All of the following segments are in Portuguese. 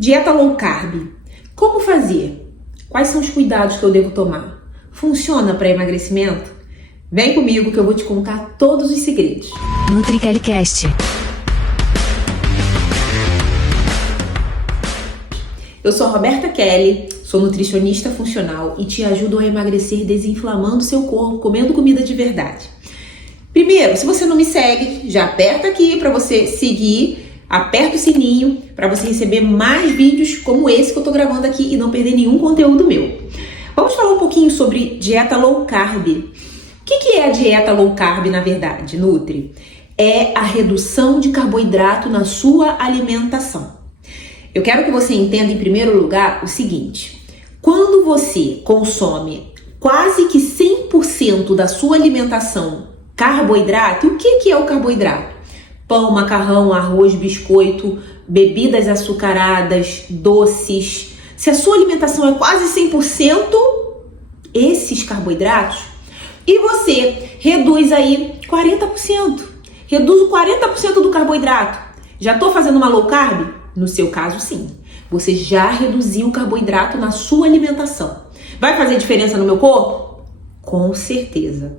Dieta low carb. Como fazer? Quais são os cuidados que eu devo tomar? Funciona para emagrecimento? Vem comigo que eu vou te contar todos os segredos. NutriCalcast. Eu sou a Roberta Kelly, sou nutricionista funcional e te ajudo a emagrecer desinflamando seu corpo, comendo comida de verdade. Primeiro, se você não me segue, já aperta aqui para você seguir, aperta o sininho para você receber mais vídeos como esse que eu tô gravando aqui e não perder nenhum conteúdo meu. Vamos falar um pouquinho sobre dieta low carb. O que é a dieta low carb, na verdade, Nutri? É a redução de carboidrato na sua alimentação. Eu quero que você entenda, em primeiro lugar, o seguinte. Quando você consome quase que 100% da sua alimentação carboidrato, o que é o carboidrato? Pão, macarrão, arroz, biscoito, bebidas açucaradas, doces. Se a sua alimentação é quase 100% esses carboidratos, e você reduz aí 40%. Reduz o 40% do carboidrato. Já estou fazendo uma low carb? No seu caso, sim. Você já reduziu o carboidrato na sua alimentação. Vai fazer diferença no meu corpo? Com certeza.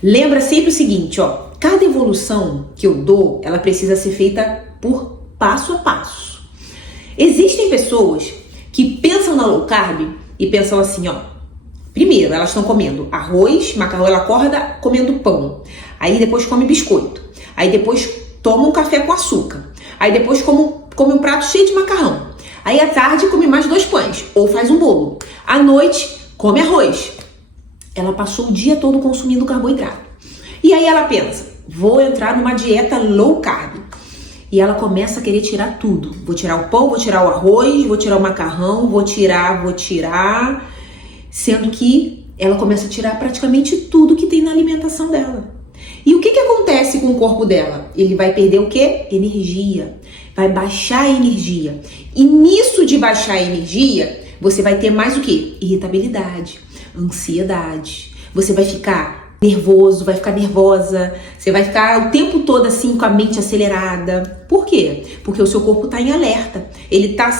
Lembra sempre o seguinte, ó. Cada evolução que eu dou, ela precisa ser feita por passo a passo. Existem pessoas que pensam na low carb e pensam assim, ó. Primeiro, elas estão comendo arroz, macarrão, ela acorda comendo pão. Aí depois come biscoito. Aí depois toma um café com açúcar. Aí depois come um prato cheio de macarrão. Aí à tarde come mais 2 pães ou faz um bolo. À noite come arroz. Ela passou o dia todo consumindo carboidrato. E aí ela pensa, vou entrar numa dieta low carb. E ela começa a querer tirar tudo. Vou tirar o pão, vou tirar o arroz, vou tirar o macarrão, vou tirar. Sendo que ela começa a tirar praticamente tudo que tem na alimentação dela. E o que acontece com o corpo dela? Ele vai perder o quê? Energia. Vai baixar a energia. E nisso de baixar a energia, você vai ter mais o quê? Irritabilidade, ansiedade. Você vai ficar nervoso, vai ficar nervosa. Você vai ficar o tempo todo assim com a mente acelerada. Por quê? Porque o seu corpo está em alerta. Ele está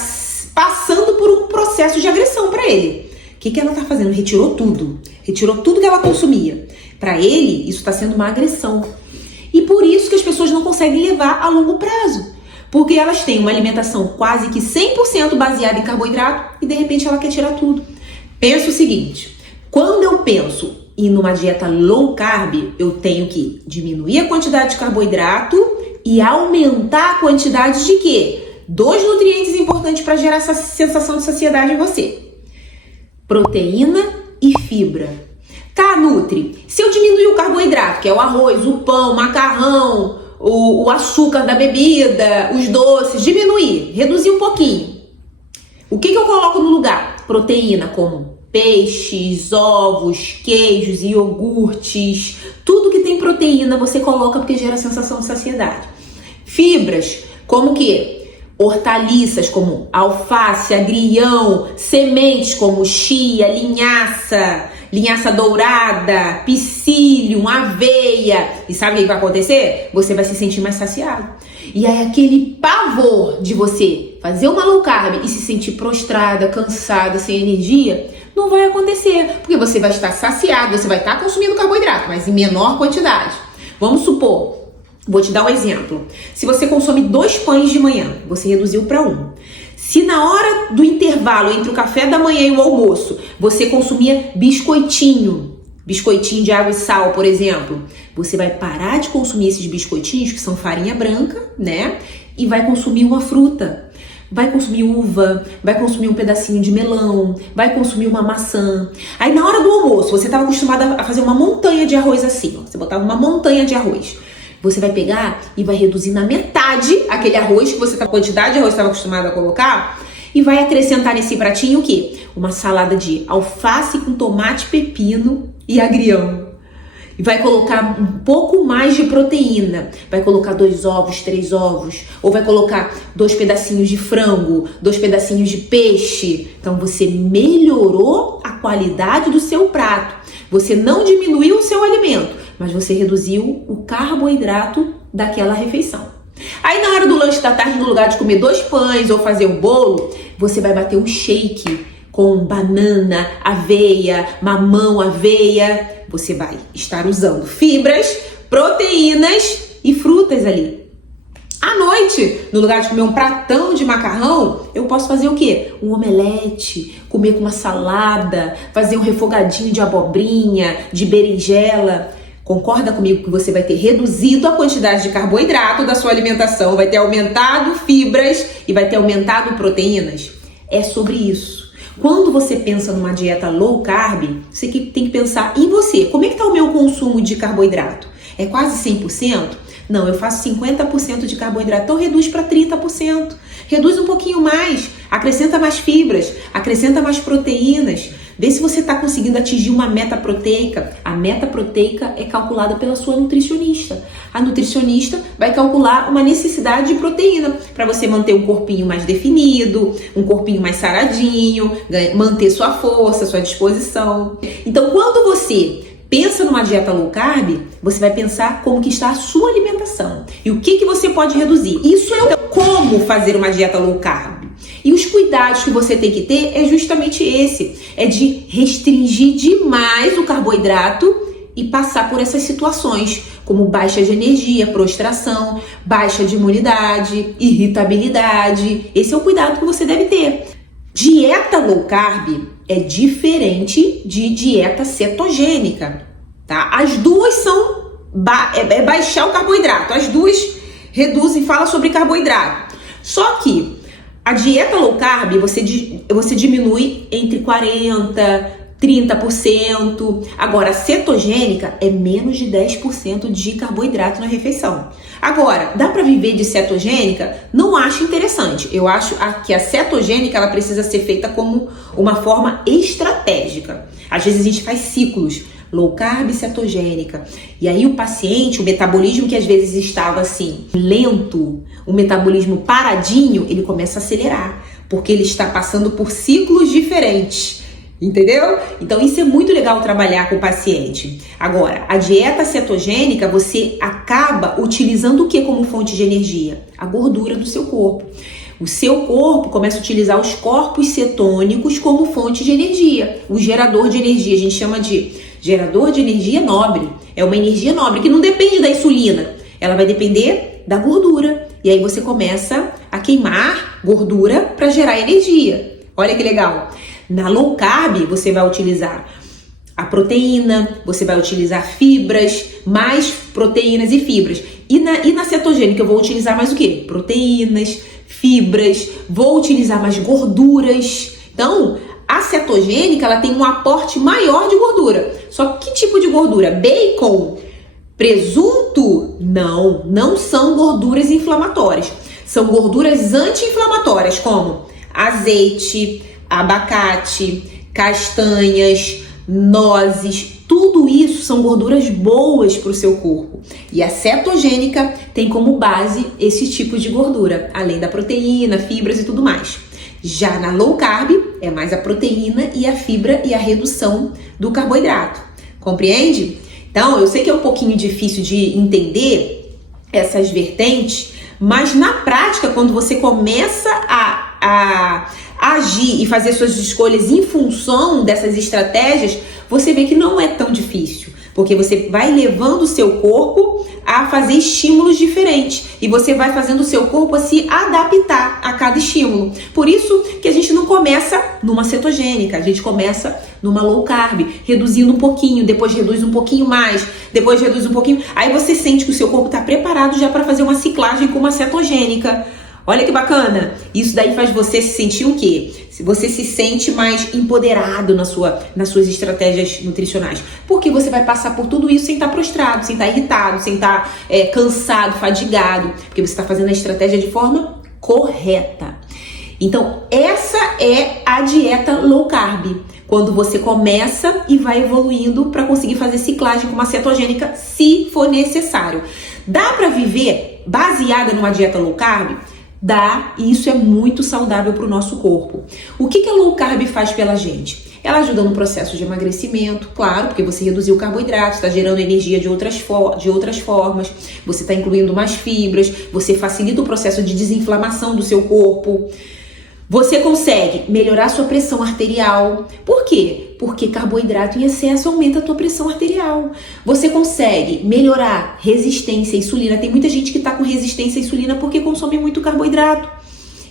passando por um processo de agressão para ele. O que ela está fazendo? Retirou tudo que ela consumia. Para ele, isso está sendo uma agressão. E por isso que as pessoas não conseguem levar a longo prazo. Porque elas têm uma alimentação quase que 100% baseada em carboidrato e de repente ela quer tirar tudo. Pensa o seguinte, quando eu penso em numa dieta low carb, eu tenho que diminuir a quantidade de carboidrato e aumentar a quantidade de quê? 2 nutrientes importantes para gerar essa sensação de saciedade em você. Proteína e fibra. Tá, Nutri, se eu diminuir o carboidrato, que é o arroz, o pão, o macarrão, o açúcar da bebida, os doces, reduzir um pouquinho. O que eu coloco no lugar? Proteína, como peixes, ovos, queijos, iogurtes, tudo que tem proteína você coloca porque gera sensação de saciedade. Fibras, como que? Hortaliças como alface, agrião, sementes como chia, linhaça dourada, psyllium, aveia. E sabe o que vai acontecer? Você vai se sentir mais saciado. E aí aquele pavor de você fazer uma low carb e se sentir prostrada, cansada, sem energia, não vai acontecer. Porque você vai estar saciado, você vai estar consumindo carboidrato, mas em menor quantidade. Vamos supor, vou te dar um exemplo. Se você consome 2 pães de manhã, você reduziu para 1. Se na hora do intervalo entre o café da manhã e o almoço, você consumia biscoitinho de água e sal, por exemplo, você vai parar de consumir esses biscoitinhos, que são farinha branca, né? E vai consumir uma fruta. Vai consumir uva, vai consumir um pedacinho de melão, vai consumir uma maçã. Aí na hora do almoço, você estava acostumada a fazer uma montanha de arroz assim, ó. Você botava uma montanha de arroz. Você vai pegar e vai reduzir na metade aquele arroz que você a quantidade de arroz que estava acostumado a colocar e vai acrescentar nesse pratinho o quê? Uma salada de alface com tomate, pepino e agrião. E vai colocar um pouco mais de proteína. Vai colocar 2 ovos, 3 ovos. Ou vai colocar 2 pedacinhos de frango, 2 pedacinhos de peixe. Então você melhorou a qualidade do seu prato. Você não diminuiu o seu alimento, mas você reduziu o carboidrato daquela refeição. Aí na hora do lanche da tarde, no lugar de comer 2 pães ou fazer um bolo, você vai bater um shake com banana, aveia, mamão, aveia. Você vai estar usando fibras, proteínas e frutas ali. À noite, no lugar de comer um pratão de macarrão, eu posso fazer o quê? Um omelete, comer com uma salada, fazer um refogadinho de abobrinha, de berinjela. Concorda comigo que você vai ter reduzido a quantidade de carboidrato da sua alimentação, vai ter aumentado fibras e vai ter aumentado proteínas? É sobre isso. Quando você pensa numa dieta low carb, você tem que pensar em você. Como é que está o meu consumo de carboidrato? É quase 100%? Não, eu faço 50% de carboidrato, então reduz para 30%. Reduz um pouquinho mais, acrescenta mais fibras, acrescenta mais proteínas. Vê se você está conseguindo atingir uma meta proteica. A meta proteica é calculada pela sua nutricionista. A nutricionista vai calcular uma necessidade de proteína para você manter um corpinho mais definido, um corpinho mais saradinho, manter sua força, sua disposição. Então, quando você pensa numa dieta low carb, você vai pensar como que está a sua alimentação e o que você pode reduzir. Isso é como fazer uma dieta low carb. E os cuidados que você tem que ter é justamente esse, é de restringir demais o carboidrato e passar por essas situações, como baixa de energia, prostração, baixa de imunidade, irritabilidade. Esse é o cuidado que você deve ter. Dieta low carb é diferente de dieta cetogênica, tá? As duas são baixar o carboidrato, as duas reduzem, fala sobre carboidrato. Só que a dieta low carb você diminui entre 40%, 30%. Agora, a cetogênica é menos de 10% de carboidrato na refeição. Agora, dá para viver de cetogênica? Não acho interessante. Eu acho que a cetogênica ela precisa ser feita como uma forma estratégica. Às vezes a gente faz ciclos, low carb e cetogênica. E aí o paciente, o metabolismo que às vezes estava assim, lento, o metabolismo paradinho, ele começa a acelerar, porque ele está passando por ciclos diferentes. Entendeu? Então isso é muito legal trabalhar com o paciente. Agora, a dieta cetogênica, você acaba utilizando o que como fonte de energia? A gordura do seu corpo. O seu corpo começa a utilizar os corpos cetônicos como fonte de energia. O gerador de energia, a gente chama de gerador de energia nobre. É uma energia nobre que não depende da insulina. Ela vai depender da gordura. E aí você começa a queimar gordura para gerar energia. Olha que legal. Na low carb, você vai utilizar a proteína, você vai utilizar fibras, mais proteínas e fibras. E na cetogênica eu vou utilizar mais o quê? Proteínas, fibras, vou utilizar mais gorduras. Então, a cetogênica ela tem um aporte maior de gordura. Só que tipo de gordura? Bacon, presunto? Não são gorduras inflamatórias. São gorduras anti-inflamatórias, como azeite, abacate, castanhas, nozes, tudo isso são gorduras boas para o seu corpo. E a cetogênica tem como base esse tipo de gordura, além da proteína, fibras e tudo mais. Já na low carb, é mais a proteína e a fibra e a redução do carboidrato. Compreende? Então, eu sei que é um pouquinho difícil de entender essas vertentes, mas na prática, quando você começa a agir e fazer suas escolhas em função dessas estratégias, você vê que não é tão difícil, porque você vai levando o seu corpo a fazer estímulos diferentes e você vai fazendo o seu corpo a se adaptar a cada estímulo. Por isso que a gente não começa numa cetogênica, a gente começa numa low carb, reduzindo um pouquinho, depois reduz um pouquinho mais, depois reduz um pouquinho, aí você sente que o seu corpo está preparado já para fazer uma ciclagem com uma cetogênica. Olha que bacana! Isso daí faz você se sentir o quê? Você se sente mais empoderado nas suas estratégias nutricionais. Porque você vai passar por tudo isso sem estar prostrado, sem estar irritado, sem estar cansado, fadigado. Porque você está fazendo a estratégia de forma correta. Então, essa é a dieta low carb. Quando você começa e vai evoluindo para conseguir fazer ciclagem com uma cetogênica, se for necessário. Dá para viver baseada numa dieta low carb? Dá, e isso é muito saudável para o nosso corpo. O que a low carb faz pela gente? Ela ajuda no processo de emagrecimento, claro, porque você reduziu o carboidrato, está gerando energia de outras formas, você está incluindo mais fibras, você facilita o processo de desinflamação do seu corpo. Você consegue melhorar sua pressão arterial. Por quê? Porque carboidrato em excesso aumenta a tua pressão arterial. Você consegue melhorar resistência à insulina. Tem muita gente que está com resistência à insulina porque consome muito carboidrato.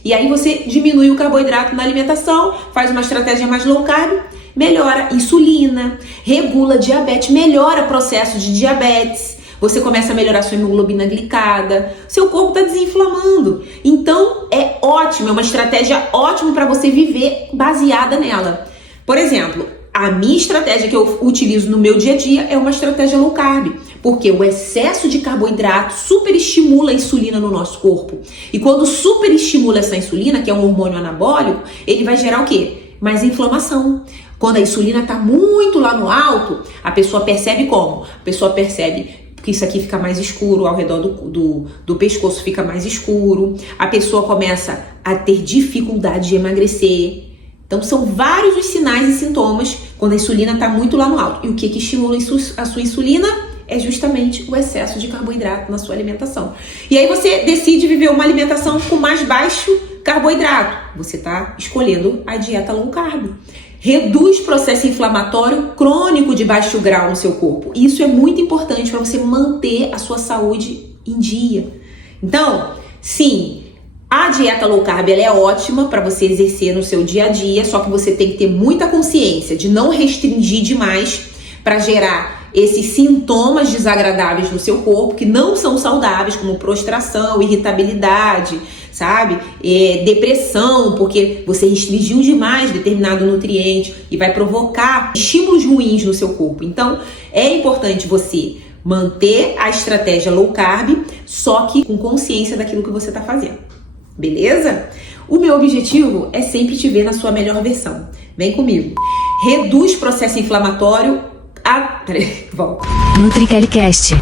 E aí você diminui o carboidrato na alimentação, faz uma estratégia mais low carb, melhora a insulina, regula diabetes, melhora o processo de diabetes. Você começa a melhorar sua hemoglobina glicada, seu corpo está desinflamando. Então é ótimo, é uma estratégia ótima para você viver baseada nela. Por exemplo, a minha estratégia que eu utilizo no meu dia a dia é uma estratégia low carb, porque o excesso de carboidrato superestimula a insulina no nosso corpo. E quando superestimula essa insulina, que é um hormônio anabólico, ele vai gerar o quê? Mais inflamação. Quando a insulina está muito lá no alto, a pessoa percebe como? A pessoa percebe que isso aqui fica mais escuro, ao redor do pescoço fica mais escuro, a pessoa começa a ter dificuldade de emagrecer. Então são vários os sinais e sintomas quando a insulina está muito lá no alto. E o que estimula a sua insulina é justamente o excesso de carboidrato na sua alimentação. E aí você decide viver uma alimentação com mais baixo carboidrato. Você está escolhendo a dieta low carb. Reduz o processo inflamatório crônico de baixo grau no seu corpo. Isso é muito importante para você manter a sua saúde em dia. Então, sim, a dieta low carb ela é ótima para você exercer no seu dia a dia, só que você tem que ter muita consciência de não restringir demais para gerar esses sintomas desagradáveis no seu corpo, que não são saudáveis, como prostração, irritabilidade, sabe? Depressão, porque você restringiu demais determinado nutriente e vai provocar estímulos ruins no seu corpo. Então, é importante você manter a estratégia low carb, só que com consciência daquilo que você está fazendo. Beleza? O meu objetivo é sempre te ver na sua melhor versão. Vem comigo. Reduz processo inflamatório. Volta. NutriCareCast.